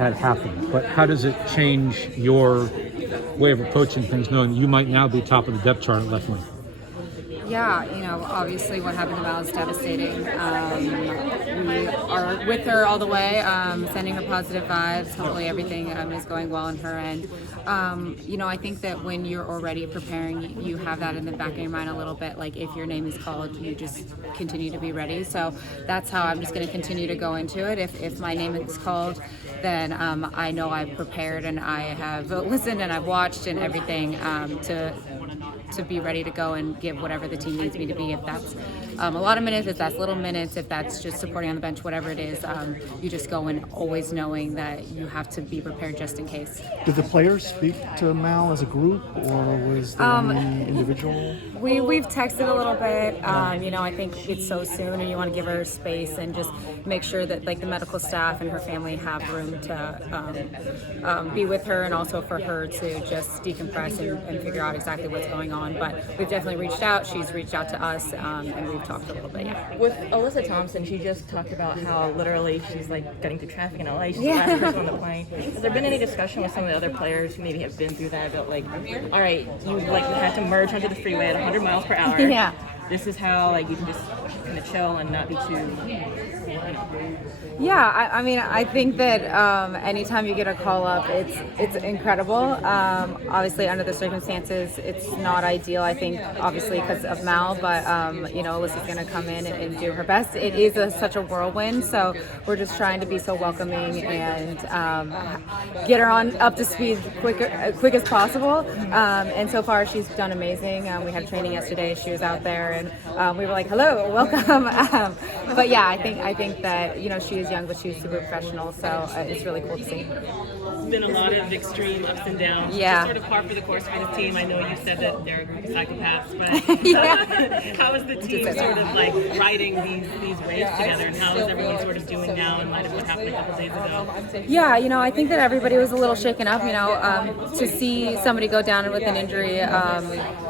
had happen. But how does it change your way of approaching things, knowing that you might now be top of the depth chart at left wing? Yeah, obviously what happened to Val is devastating. We are with her all the way, sending her positive vibes. Hopefully everything is going well on her end. I think that when you're already preparing, you have that in the back of your mind a little bit, like if your name is called, you just continue to be ready. So that's how I'm just going to continue to go into it. If my name is called, then I know I've prepared and I have listened and I've watched and everything to be ready to go and give whatever the team needs me to be. If that's a lot of minutes, if that's little minutes, if that's just supporting on the bench, whatever it is, you just go in always knowing that you have to be prepared just in case. Did the players speak to Mal as a group, or was there any individual? We've texted a little bit. I think it's so soon, and you want to give her space and just make sure that like the medical staff and her family have room to be with her, and also for her to just decompress and figure out exactly what's going on. But we've definitely reached out. She's reached out to us, and we've talked a little bit. Yeah. With Alyssa Thompson, she just talked about how literally she's like getting through traffic in LA. She's the last person on the plane. Has there been any discussion with some of the other players who maybe have been through that about like, all right, you had to merge onto the freeway at 100 miles per hour. Yeah. This is how you can just kind of chill and not be too. Yeah, I think that anytime you get a call up, it's incredible. Obviously, under the circumstances, it's not ideal. I think, obviously, because of Mal, but Alyssa's going to come in and do her best. It is such a whirlwind, so we're just trying to be so welcoming and get her on up to speed quick as possible. And so far, she's done amazing. We had training yesterday. She was out there, and we were like, "Hello, welcome." But yeah, I think that she is young, but she's super professional, so it's really cool to see. There's been a lot of extreme ups and downs. Yeah. Just sort of par for the course for this team. I know you said that they're psychopaths, but how is the team sort of like riding these waves together, and how is everyone sort of doing now in light of what happened a couple days ago? Yeah, I think that everybody was a little shaken up. To see somebody go down with an injury,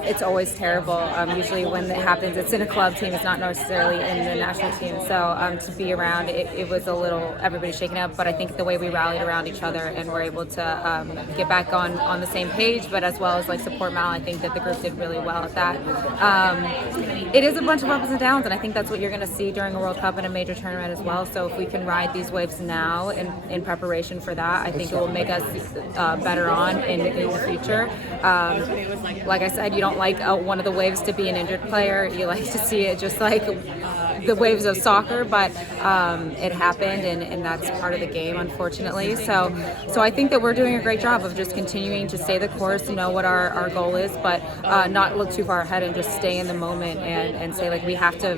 it's always terrible. Usually when it happens, it's in a club team. It's not necessarily in the national team. So to be around, it was a little, everybody shaken up. But I think the way we rallied around each other and were able to get back on the same page, but as well as like support Mal, I think that the group did really well at that. It is a bunch of ups and downs, and I think that's what you're going to see during a World Cup and a major tournament as well. So if we can ride these waves now in preparation for that, I think it will make us better on in the future. Like I said, you don't like one of the waves to be an injured player. You like to see it just like the waves of soccer, but it happened, and that's part of the game, unfortunately. So I think that we're doing a great job of just continuing to stay the course, know what our goal is, but not look too far ahead and just stay in the moment and say like we have to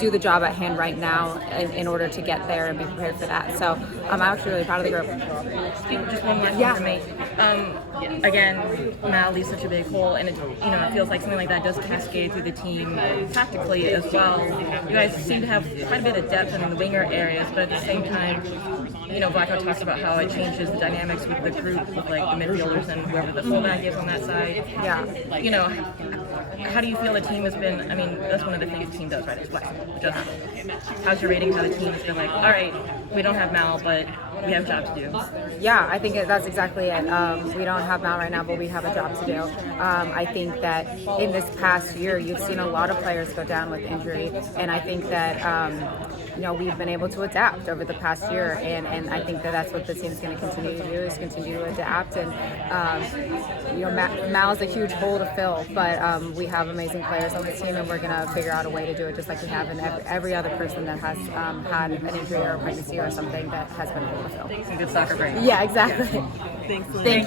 do the job at hand right now in order to get there and be prepared for that. So I'm actually really proud of the group. Just one more thing for me. Again, Mal leaves such a big hole, and it feels like something like that does cascade through the team tactically as well. You guys seem to have quite a bit of depth in the winger areas, but at the same time, Blacko talks about how it changes the dynamics with the group, with like the midfielders and whoever the fullback is on that side. Yeah. How do you feel the team has been? I mean, that's one of the things the team does, right? It's flexible. How's your rating? How the team has been like, all right, we don't have Mal, but we have a job to do. Yeah, I think that's exactly it. We don't have Mal right now, but we have a job to do. I think that in this past year, you've seen a lot of players go down with injury, and I think that we've been able to adapt over the past year, and I think that that's what the team's going to continue to do, is continue to adapt. And Mal's a huge hole to fill, but we have amazing players on the team, and we're going to figure out a way to do it just like we have in every other person that has had an injury or a pregnancy or something that has been able to fill. Some good soccer brains. Yeah, exactly. Thanks, Lynn. Thank you.